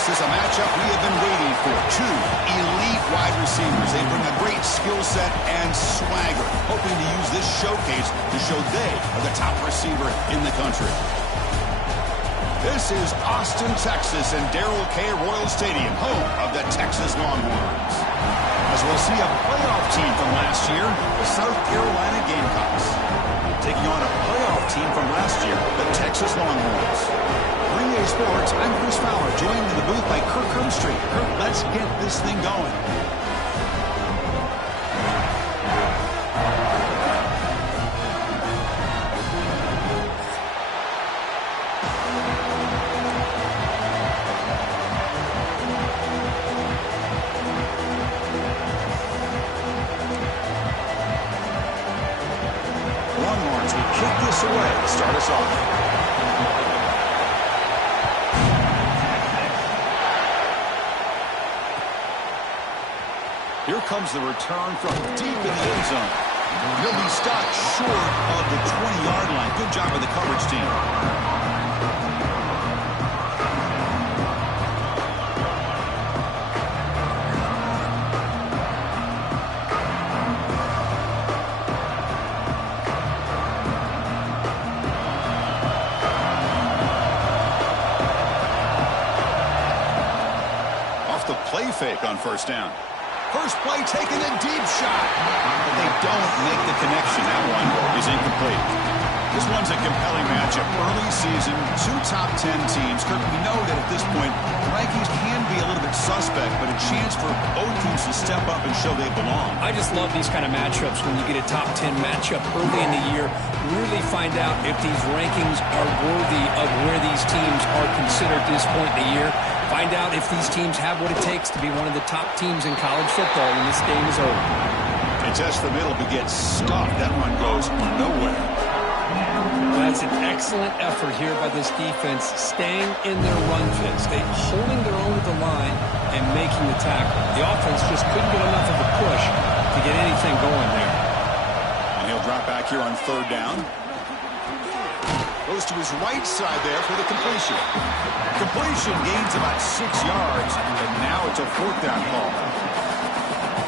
This is a matchup we have been waiting for. Two elite wide receivers. They bring a great skill set and swagger, hoping to use this showcase to show they are the top receiver in the country. This is Austin, Texas, and Darrell K. Royal Stadium, home of the Texas Longhorns. As we'll see a playoff team from last year, the South Carolina Gamecocks, taking on a playoff team from last year, the Texas Longhorns. Green Bay Sports, I'm Chris Fowler, joined in the booth by Kirk Herbstreit. Kirk, let's get this thing going. Longhorns will kick this away to start us off. Here comes the return from deep in the end zone. He'll be stopped short of the 20-yard line. Good job by the coverage team. Off the play fake on first down. First play taken, a deep shot. But they don't make the connection. That one is incomplete. This one's a compelling matchup. Early season, two top 10 teams. Kirk, we know that at this point, rankings can be a little bit suspect, but a chance for both teams to step up and show they belong. I just love these kind of matchups when you get a top 10 matchup early in the year. Really find out if these rankings are worthy of where these teams are considered at this point in the year. Find out if these teams have what it takes to be one of the top teams in college football when this game is over. They test the middle, but gets stuffed. That one goes nowhere. That's an excellent effort here by this defense, staying in their run fits. They holding their own at the line and making the tackle. The offense just couldn't get enough of a push to get anything going there. And he'll drop back here on third down. Goes to his right side there for the completion. Completion gains about 6 yards, and now it's a fourth down call.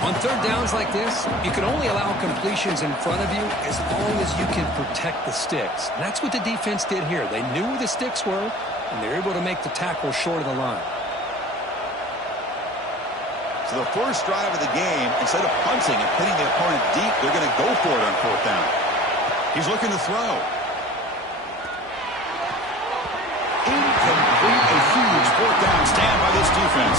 On third downs like this, you can only allow completions in front of you as long as you can protect the sticks. And that's what the defense did here. They knew where the sticks were, and they were able to make the tackle short of the line. So the first drive of the game, instead of punting and pinning the opponent deep, they're going to go for it on fourth down. He's looking to throw. Incomplete, a huge fourth down stand by this defense.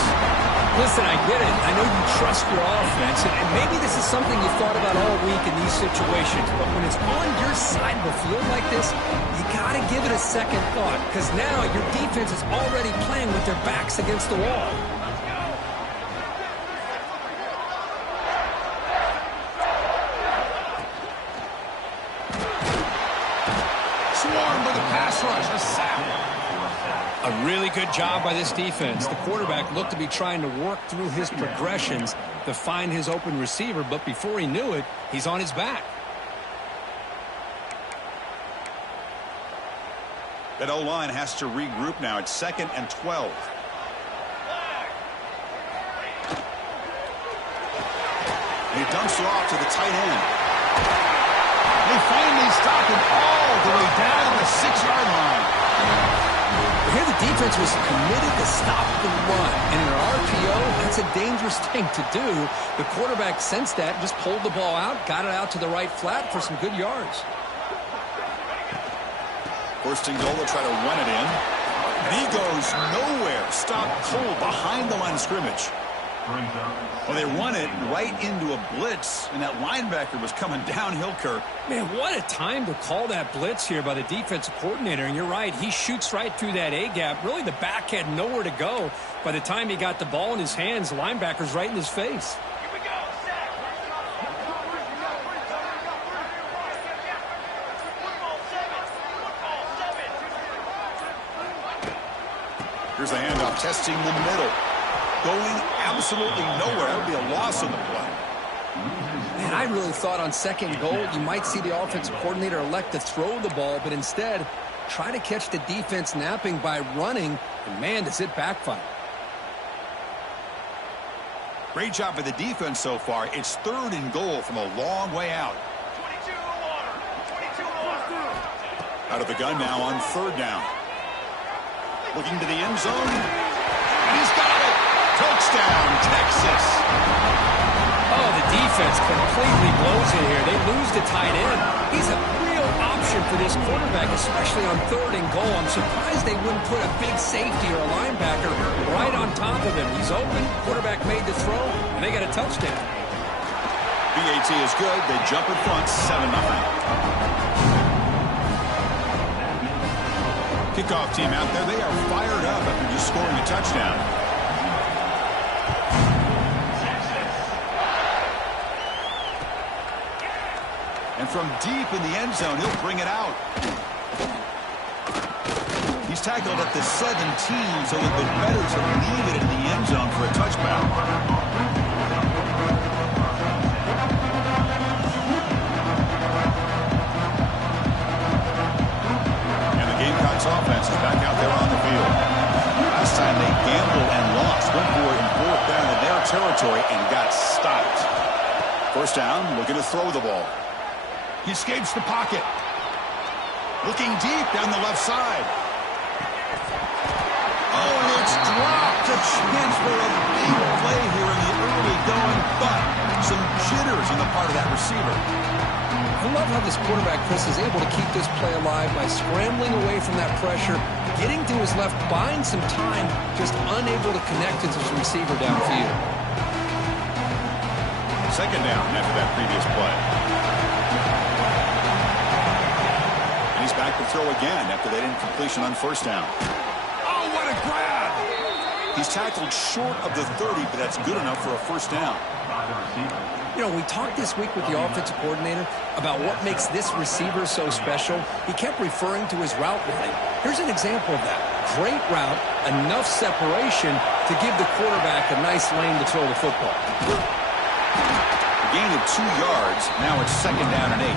Listen, I get it. I know you trust your offense, and maybe this is something you thought about all week in these situations, but when it's on your side of the field like this, you got to give it a second thought, because now your defense is already playing with their backs against the wall. Swarmed with a pass rush, a sack. A really good job by this defense. The quarterback looked to be trying to work through his progressions to find his open receiver, but before he knew it, he's on his back. That O-line has to regroup now. It's 2nd and 12. And he dumps it off to the tight end. They finally stop him all the way down the 6-yard line. Here the defense was committed to stop the run. And in an RPO, that's a dangerous thing to do. The quarterback sensed that, just pulled the ball out, got it out to the right flat for some good yards. First and goal, they'll try to run it in. And he goes nowhere. Stopped cold behind the line of scrimmage. Well, they run it right into a blitz, and that linebacker was coming downhill, Kirk. Man, what a time to call that blitz here by the defensive coordinator. And you're right, he shoots right through that A-gap. Really, the back had nowhere to go. By the time he got the ball in his hands, the linebacker's right in his face. Here's the handoff, testing the middle. Going absolutely nowhere. That would be a loss on the play. Man, I really thought on second goal you might see the offensive coordinator elect to throw the ball, but instead try to catch the defense napping by running, and man, does it backfire. Great job by the defense so far. It's 3rd and goal from a long way out. 22 water. 22 water. Out of the gun now on 3rd down. Looking to the end zone. And he's got it. Touchdown, Texas. Oh, the defense completely blows it here. They lose the tight end. He's a real option for this quarterback, especially on 3rd and goal. I'm surprised they wouldn't put a big safety or a linebacker right on top of him. He's open. Quarterback made the throw, and they got a touchdown. BAT is good. They jump in front, 7-0. Kickoff team out there. They are fired up after just scoring a touchdown. And from deep in the end zone, he'll bring it out. He's tackled at the 17, so it would have been better to leave it in the end zone for a touchdown. And the Gamecocks offense is back out there on the field. Last time they gambled and lost. Went for it in 4th down in their territory and got stopped. 1st down, looking to throw the ball. He escapes the pocket. Looking deep down the left side. Oh, and it's dropped. A chance for a big play here in the early going, but some jitters on the part of that receiver. I love how this quarterback, Chris, is able to keep this play alive by scrambling away from that pressure, getting to his left, buying some time, just unable to connect with his receiver downfield. 2nd down after that previous play. He's back to throw again after that incompletion on 1st down. Oh, what a grab! He's tackled short of the 30, but that's good enough for a 1st down. You know, we talked this week with the offensive coordinator about what makes this receiver so special. He kept referring to his route running. Here's an example of that. Great route, enough separation to give the quarterback a nice lane to throw the football. A gain of 2 yards. Now it's 2nd down and 8.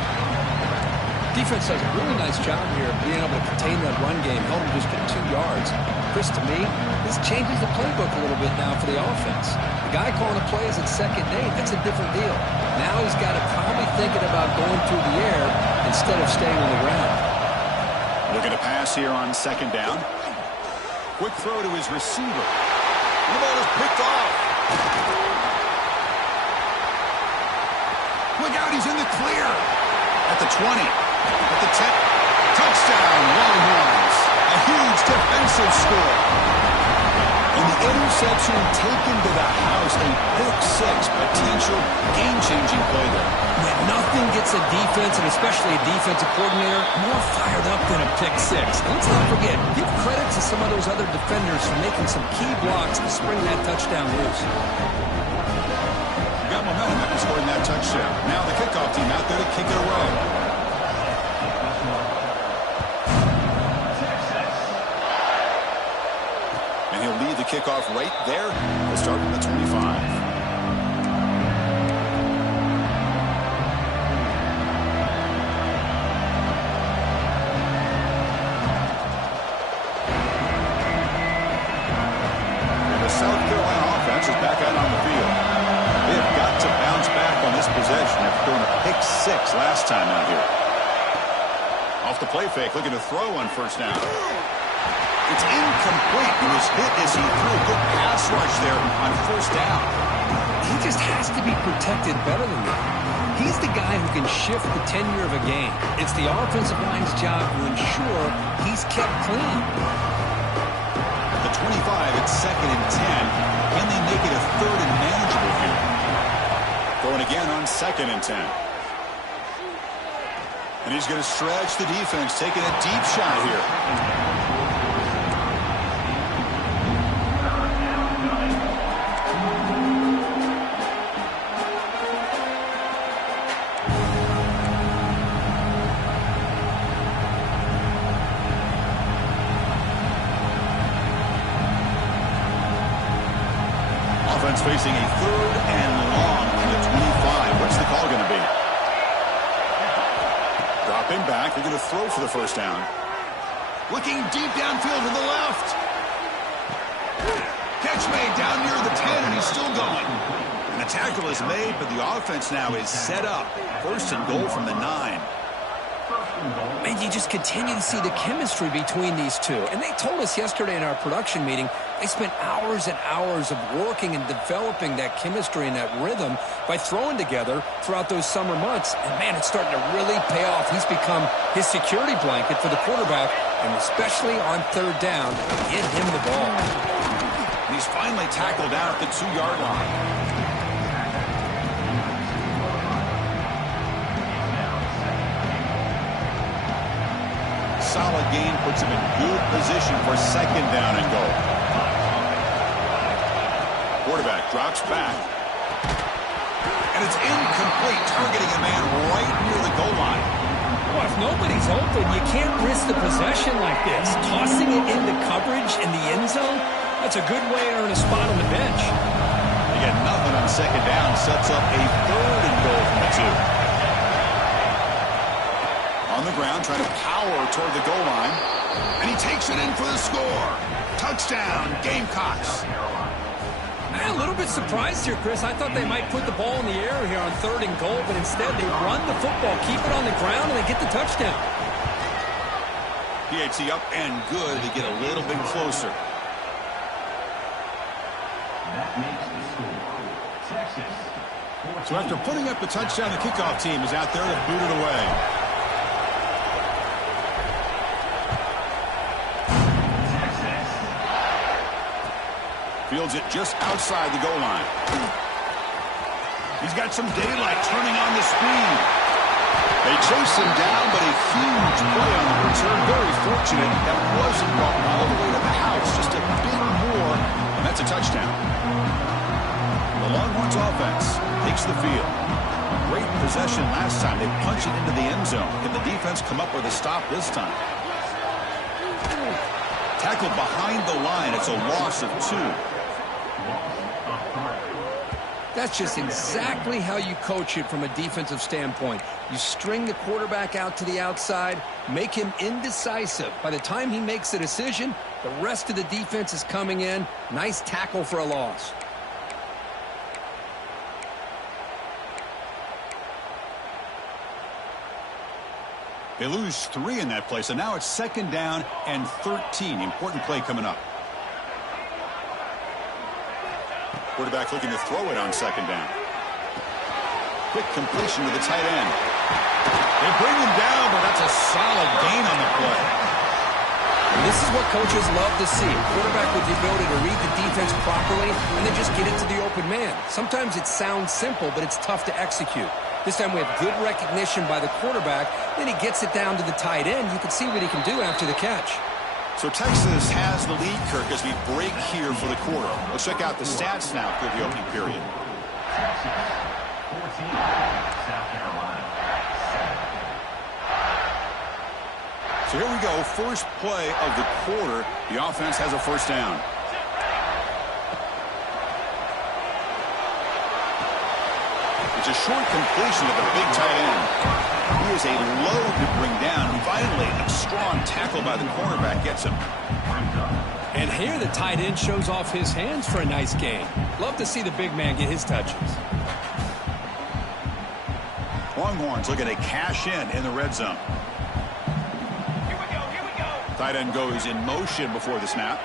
Defense does a really nice job here of being able to contain that run game, held him just at 2 yards. Chris, to me, this changes the playbook a little bit now for the offense. The guy calling the plays at 2nd and 8, that's a different deal. Now he's got to probably thinking about going through the air instead of staying on the ground. Looking to pass here on 2nd down. Quick throw to his receiver. The ball is picked off. Look out, he's in the clear. At the 20. At the 10. Touchdown, Longhorns. A huge defensive score. And the interception taken to the house. A pick 6 potential game-changing play there. Yeah, nothing gets a defense, and especially a defensive coordinator, more fired up than a pick 6. And let's not forget, give credit to some of those other defenders for making some key blocks to spring that touchdown loose. Got momentum after scoring that touchdown. Now the kickoff team out there to kick it away. And he'll lead the kickoff right there. We'll start from the 25. South Carolina offense is back out on the field. They've got to bounce back on this possession after throwing a pick 6 last time out here. Off the play fake, looking to throw on 1st down. It's incomplete. He was hit as he threw a good pass rush there on 1st down. He just has to be protected better than that. He's the guy who can shift the tenure of a game. It's the offensive line's job to ensure he's kept clean. The 25 at 2nd and 10. Can they make it a 3rd and manageable here? Going again on 2nd and 10. And he's going to stretch the defense, taking a deep shot here. Offense facing a 3rd and long from the 25. What's the call going to be? Dropping back. They're going to throw for the 1st down. Looking deep downfield to the left. Catch made down near the 10, and he's still going. The tackle is made, but the offense now is set up. First and goal from the 9. Man, you just continue to see the chemistry between these two. And they told us yesterday in our production meeting, they spent hours and hours of working and developing that chemistry and that rhythm by throwing together throughout those summer months. And, man, it's starting to really pay off. He's become his security blanket for the quarterback, and especially on third down, get him the ball. He's finally tackled down at the 2-yard line. Solid gain puts him in good position for second down and goal. Quarterback drops back. And it's incomplete, targeting a man right near the goal line. Well, if nobody's open, you can't risk the possession like this. Tossing it into coverage in the end zone, that's a good way to earn a spot on the bench. They get nothing on second down, sets up a third and goal from the 2. On the ground, trying to power toward the goal line. And he takes it in for the score. Touchdown, Gamecocks. I'm a little bit surprised here, Chris. I thought they might put the ball in the air here on third and goal, but instead they run the football, keep it on the ground, and they get the touchdown. PAT up and good. They get a little bit closer. So after putting up the touchdown, the kickoff team is out there to boot it away. Fields it just outside the goal line. He's got some daylight, turning on the speed. They chase him down, but a huge play on the return. Very fortunate that wasn't brought all the way to the house. Just a bit more, and that's a touchdown. The Longhorns offense takes the field. Great possession last time. They punch it into the end zone. Can the defense come up with a stop this time? Tackled behind the line. It's a loss of 2. That's just exactly how you coach it from a defensive standpoint. You string the quarterback out to the outside, make him indecisive. By the time he makes a decision, the rest of the defense is coming in. Nice tackle for a loss. They lose 3 in that play, so now it's second down and 13. Important play coming up. Quarterback looking to throw it on second down. Quick completion to the tight end. They bring him down, but that's a solid gain on the play. And this is what coaches love to see. A quarterback with the ability to read the defense properly and then just get it to the open man. Sometimes it sounds simple, but it's tough to execute. This time we have good recognition by the quarterback. Then he gets it down to the tight end. You can see what he can do after the catch. So Texas has the lead, Kirk, as we break here for the quarter. Let's check out the stats now for the opening period. So here we go. First play of the quarter. The offense has a first down. It's a short completion of the big tight end. He is a load to bring down. Finally, a strong tackle by the cornerback gets him. And here the tight end shows off his hands for a nice gain. Love to see the big man get his touches. Longhorns looking to cash in the red zone. Here we go, here we go. Tight end goes in motion before the snap.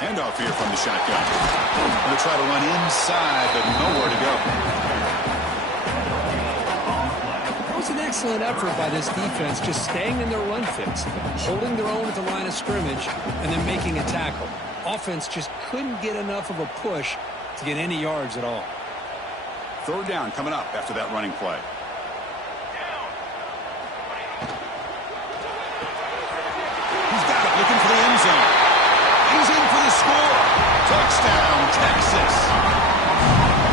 Handoff here from the shotgun. Going to try to run inside, but nowhere to go. It was an excellent effort by this defense, just staying in their run fits, holding their own at the line of scrimmage, and then making a tackle. Offense just couldn't get enough of a push to get any yards at all. Third down coming up after that running play. He's got it, looking for the end zone. He's in for the score. Touchdown, Texas.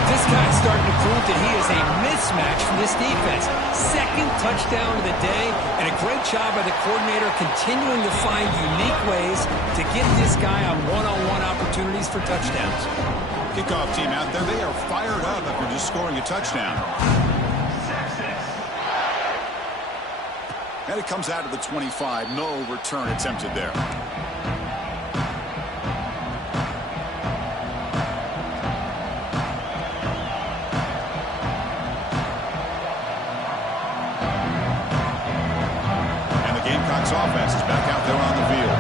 This guy's starting to prove that he is a mismatch for this defense. Second touchdown of the day, and a great job by the coordinator continuing to find unique ways to get this guy on one-on-one opportunities for touchdowns. Kickoff team out there, they are fired up after just scoring a touchdown. And it comes out of the 25. No return attempted there. Gamecocks offense is back out there on the field.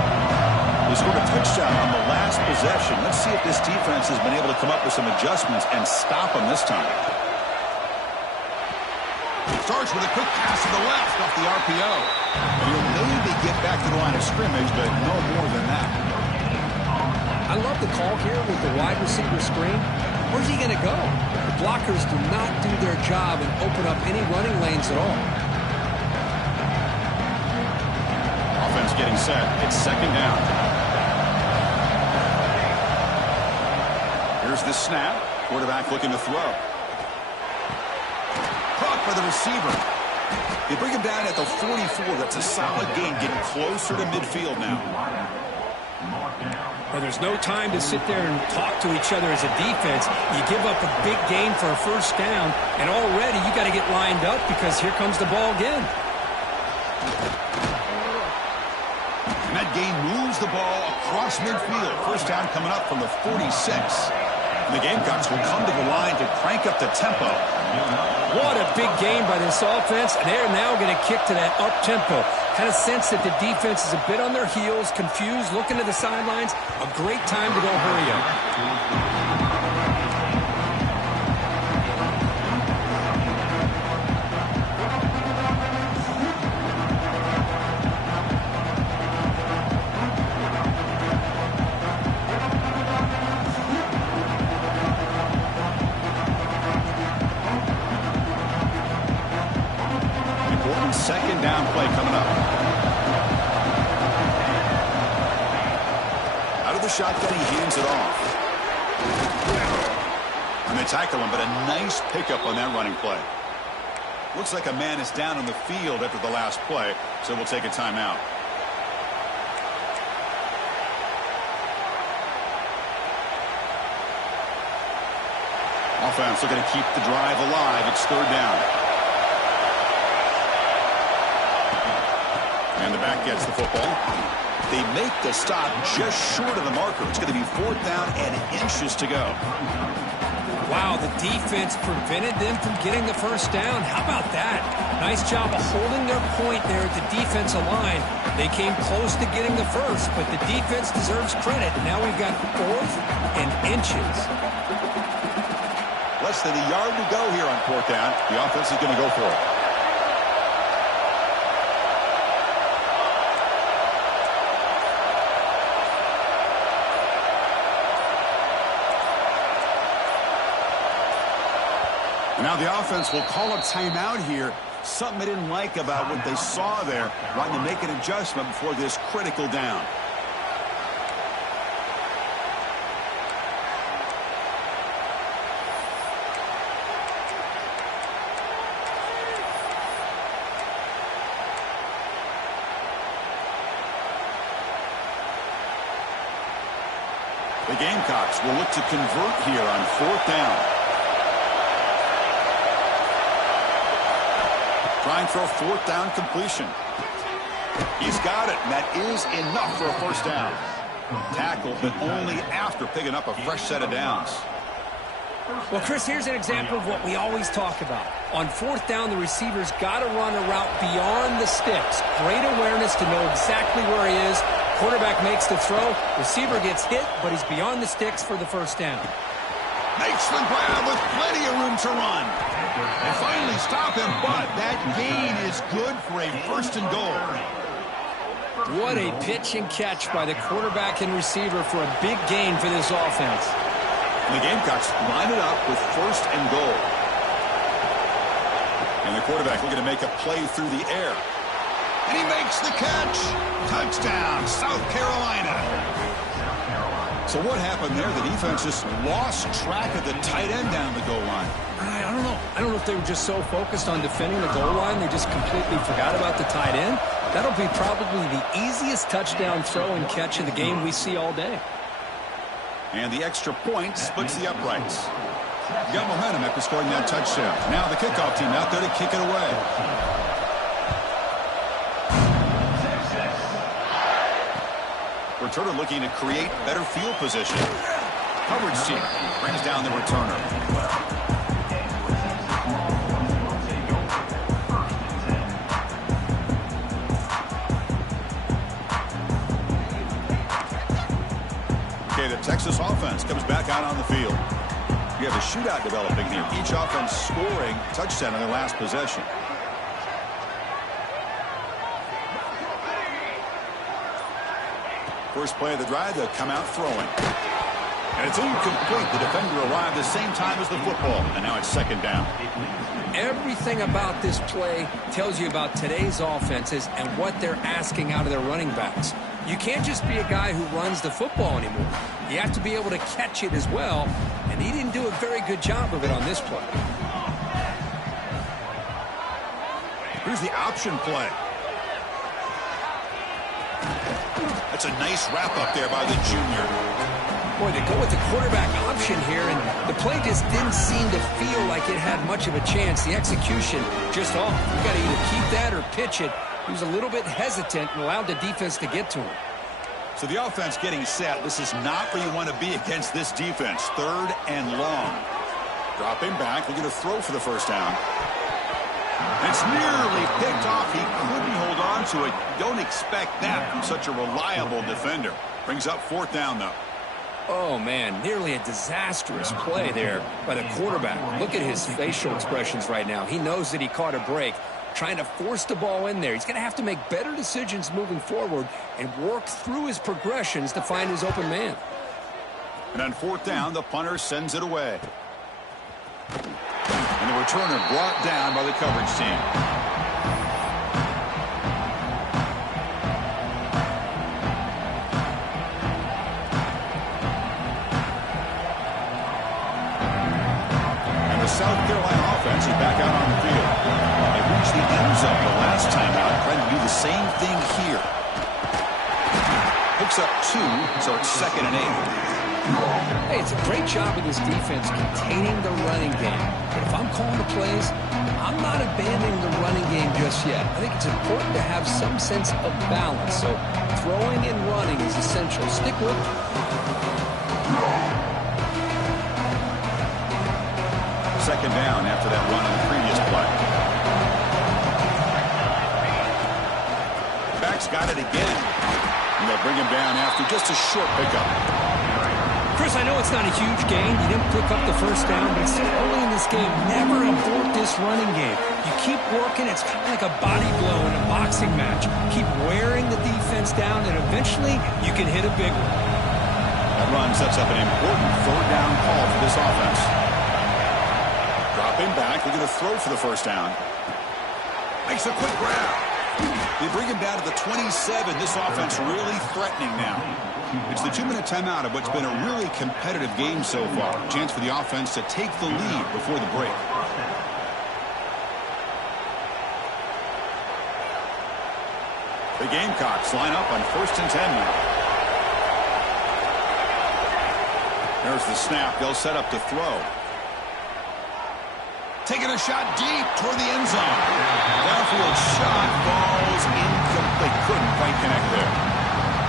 They scored a touchdown on the last possession. Let's see if this defense has been able to come up with some adjustments and stop them this time. Starts with a quick pass to the left off the RPO. And he'll maybe get back to the line of scrimmage, but no more than that. I love the call here with the wide receiver screen. Where's he going to go? The blockers do not do their job and open up any running lanes at all. Offense getting set. It's second down. Here's the snap. Quarterback looking to throw. Caught by the receiver. They bring him down at the 44. That's a solid gain, getting closer to midfield now. Well, there's no time to sit there and talk to each other as a defense. You give up a big gain for a first down, and already you got to get lined up because here comes the ball again. And that gain moves the ball across midfield. First down coming up from the 46. And the Gamecocks will come to the line to crank up the tempo. What a big gain by this offense, and they're now going to kick to that up-tempo. Kind of sense that the defense is a bit on their heels, confused, looking to the sidelines. A great time to go hurry up. Second down play coming up. Out of the shotgun, he hands it off. And they tackle him, but a nice pickup on that running play. Looks like a man is down on the field after the last play, so we'll take a timeout. Offense looking to keep the drive alive. It's third down. And the back gets the football. They make the stop just short of the marker. It's going to be fourth down and inches to go. Wow, the defense prevented them from getting the first down. How about that? Nice job of holding their point there at the defensive line. They came close to getting the first, but the defense deserves credit. Now we've got fourth and inches. Less than a yard to go here on fourth down. The offense is going to go for it. Now the offense will call a timeout here. Something they didn't like about what they saw there. Wanting to make an adjustment before this critical down. The Gamecocks will look to convert here on fourth down. Trying for a fourth down completion. He's got it, and that is enough for a first down. Tackled, but only after picking up a fresh set of downs. Well, Chris, here's an example of what we always talk about. On fourth down, the receiver's got to run a route beyond the sticks. Great awareness to know exactly where he is. Quarterback makes the throw. Receiver gets hit, but he's beyond the sticks for the first down. Makes the grab with plenty of room to run. They finally stop him, but that gain is good for a first and goal. What a pitch and catch by the quarterback and receiver for a big gain for this offense. And the Gamecocks line it up with first and goal. And the quarterback looking to make a play through the air. And he makes the catch. Touchdown, South Carolina. So what happened there? The defense just lost track of the tight end down the goal line. I don't know. I don't know if they were just so focused on defending the goal line they just completely forgot about the tight end. That'll be probably the easiest touchdown throw and catch of the game we see all day. And the extra point splits the uprights. Got momentum after scoring that touchdown. Now the kickoff team out there to kick it away. Returner looking to create better field position. Coverage team brings down the returner. Okay, the Texas offense comes back out on the field. You have a shootout developing here. Each offense scoring a touchdown in their last possession. First play of the drive, they'll come out throwing. And it's incomplete. The defender arrived the same time as the football. And now it's second down. Everything about this play tells you about today's offenses and what they're asking out of their running backs. You can't just be a guy who runs the football anymore. You have to be able to catch it as well. And he didn't do a very good job of it on this play. Here's the option play. That's a nice wrap up there by the junior. Boy, they go with the quarterback option here, and the play just didn't seem to feel like it had much of a chance. The execution just off. You got to either keep that or pitch it. He was a little bit hesitant and allowed the defense to get to him. So the offense getting set. This is not where you want to be against this defense. Third and long. Dropping back, looking to throw for the first down. It's nearly picked off. He couldn't hold on to it. Don't expect that from such a reliable defender. Brings up fourth down, though. Oh, man, nearly a disastrous play there by the quarterback. Look at his facial expressions right now. He knows that he caught a break, trying to force the ball in there. He's going to have to make better decisions moving forward and work through his progressions to find his open man. And on fourth down, the punter sends it away. And the returner brought down by the coverage team. South Carolina offense is back out on the field. They reached the end zone the last time out. Trying to do the same thing here. Picks up 2, so it's 2nd and 8. Hey, it's a great job of this defense containing the running game. But if I'm calling the plays, I'm not abandoning the running game just yet. I think it's important to have some sense of balance. So throwing and running is essential. Stick with it. Second down after that run on the previous play. Back's got it again. And they'll bring him down after just a short pickup. Chris, I know it's not a huge gain. You didn't pick up the first down, but still early in this game, never abort this running game. You keep working. It's kind of like a body blow in a boxing match. Keep wearing the defense down, and eventually you can hit a big one. That run sets up an important third down call for this offense. Dropping back, they're going to throw for the first down. Makes a quick grab. They bring him down to the 27. This offense really threatening now. It's the 2-minute timeout of what's been a really competitive game so far. Chance for the offense to take the lead before the break. The Gamecocks line up on 1st and 10 now. There's the snap. They'll set up to throw. Taking a shot deep toward the end zone. Downfield shot falls incomplete. Couldn't quite connect there.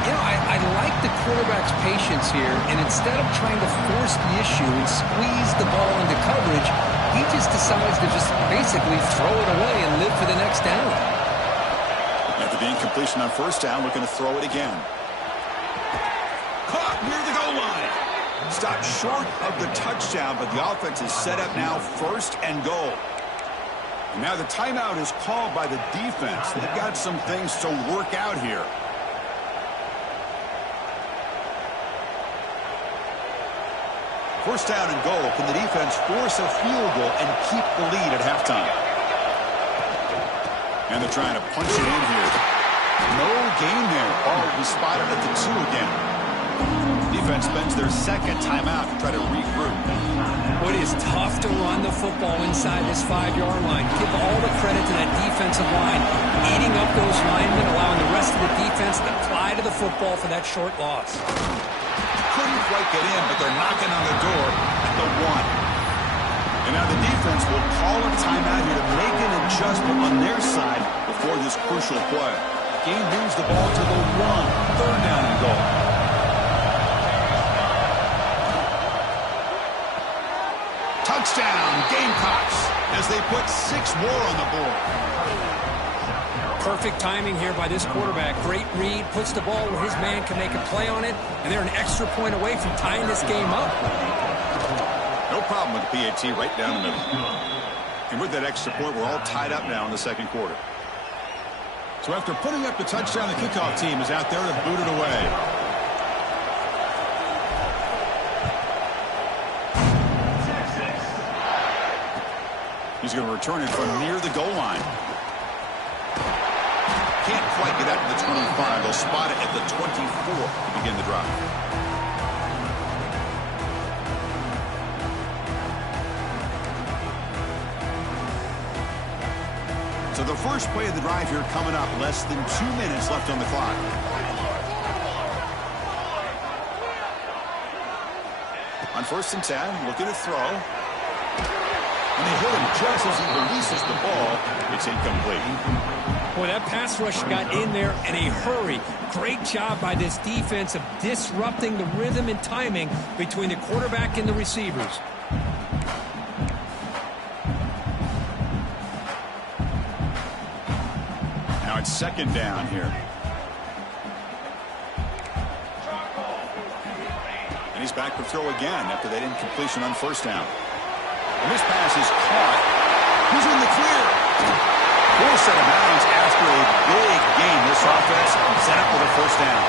You know, I like the quarterback's patience here, and instead of trying to force the issue and squeeze the ball into coverage, he just decides to just basically throw it away and live for the next down. After the incompletion on first down, looking to throw it again. Caught near the goal line. Stopped short of the touchdown, but the offense is set up now 1st and goal. And now the timeout is called by the defense. They've got some things to work out here. First down and goal. Can the defense force a field goal and keep the lead at halftime? And they're trying to punch it in here. No gain there. Ball will be spotted at the 2 again. Defense spends their 2nd timeout to try to regroup. It is tough to run the football inside this 5-yard line. Give all the credit to that defensive line, eating up those linemen, allowing the rest of the defense to fly to the football for that short loss. Couldn't quite get in, but they're knocking on the door at the 1. And now the defense will call a timeout here to make an adjustment on their side before this crucial play. Game moves the ball to the 1. 3rd down and goal. Touchdown, Gamecocks, as they put 6 more on the board. Perfect timing here by this quarterback. Great read, puts the ball where his man can make a play on it, and they're an extra point away from tying this game up. No problem with the PAT right down the middle. And with that extra point, we're all tied up now in the second quarter. So after putting up the touchdown, the kickoff team is out there to boot it away. He's going to return it from near the goal line. Can't quite get out to the 25. They'll spot it at the 24 to begin the drive. So the first play of the drive here coming up. Less than 2 minutes left on the clock. On 1st and 10, looking to throw. And they hit him just as he releases the ball. It's incomplete. Boy, that pass rush got in there in a hurry. Great job by this defense of disrupting the rhythm and timing between the quarterback and the receivers. Now it's 2nd down here. And he's back to throw again after that incompletion on 1st down. And this pass is caught. He's in the clear. Full set of bounds after a big game. This offense set up with a 1st down.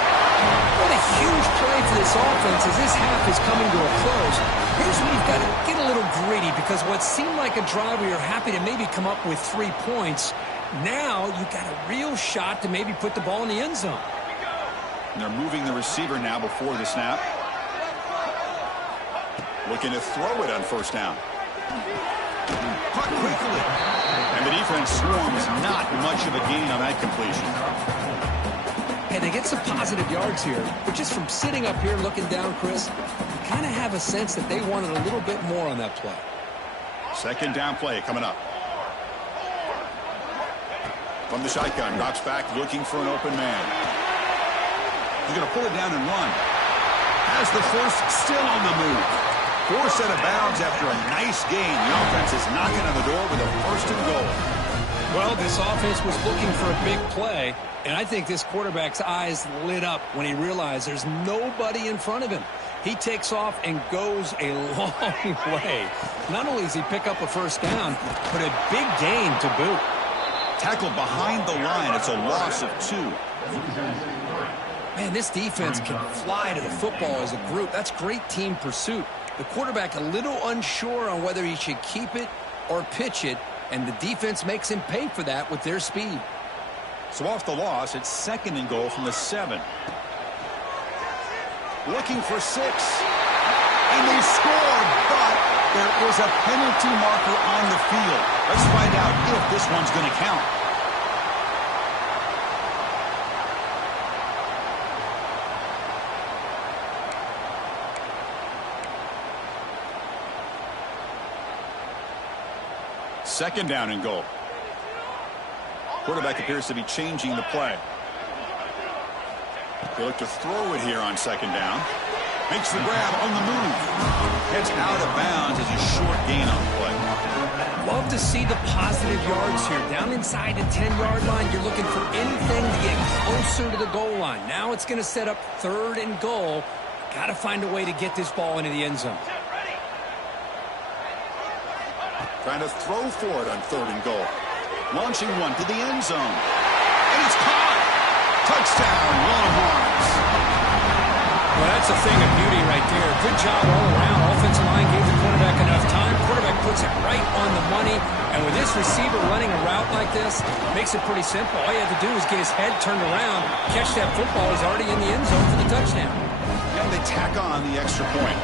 What a huge play for this offense as this half is coming to a close. Here's where you've got to get a little gritty, because what seemed like a drive where you're happy to maybe come up with 3 points, now you've got a real shot to maybe put the ball in the end zone. And they're moving the receiver now before the snap. Looking to throw it on 1st down. Caught quickly. And the defense swarms not much of a gain on that completion. Hey, they get some positive yards here, but just from sitting up here looking down, Chris, you kind of have a sense that they wanted a little bit more on that play. 2nd down play coming up. From the shotgun, drops back looking for an open man. He's going to pull it down and run. Has the first, still on the move. 4 set of bounds after a nice gain. The offense is knocking on the door with a 1st and goal. Well, this offense was looking for a big play, and I think this quarterback's eyes lit up when he realized there's nobody in front of him. He takes off and goes a long way. Not only does he pick up a 1st down, but a big gain to boot. Tackled behind the line. It's a loss of 2. Man, this defense can fly to the football as a group. That's great team pursuit. The quarterback a little unsure on whether he should keep it or pitch it, and the defense makes him pay for that with their speed. So off the loss, it's 2nd and goal from the 7. Looking for 6. And they score, but there is a penalty marker on the field. Let's find out if this one's going to count. Second down and goal. Quarterback appears to be changing the play. They look to throw it here on 2nd down. Makes the grab on the move. Gets out of bounds as a short gain on the play. Love to see the positive yards here. Down inside the 10-yard line, you're looking for anything to get closer to the goal line. Now it's going to set up 3rd and goal. Got to find a way to get this ball into the end zone. Trying to throw for it on 3rd and goal. Launching one to the end zone. And it's caught. Touchdown, Longhorns. Well, that's a thing of beauty right there. Good job all around. Offensive line gave the quarterback enough time. Quarterback puts it right on the money. And with this receiver running a route like this, makes it pretty simple. All you have to do is get his head turned around, catch that football. He's already in the end zone for the touchdown. And they tack on the extra point.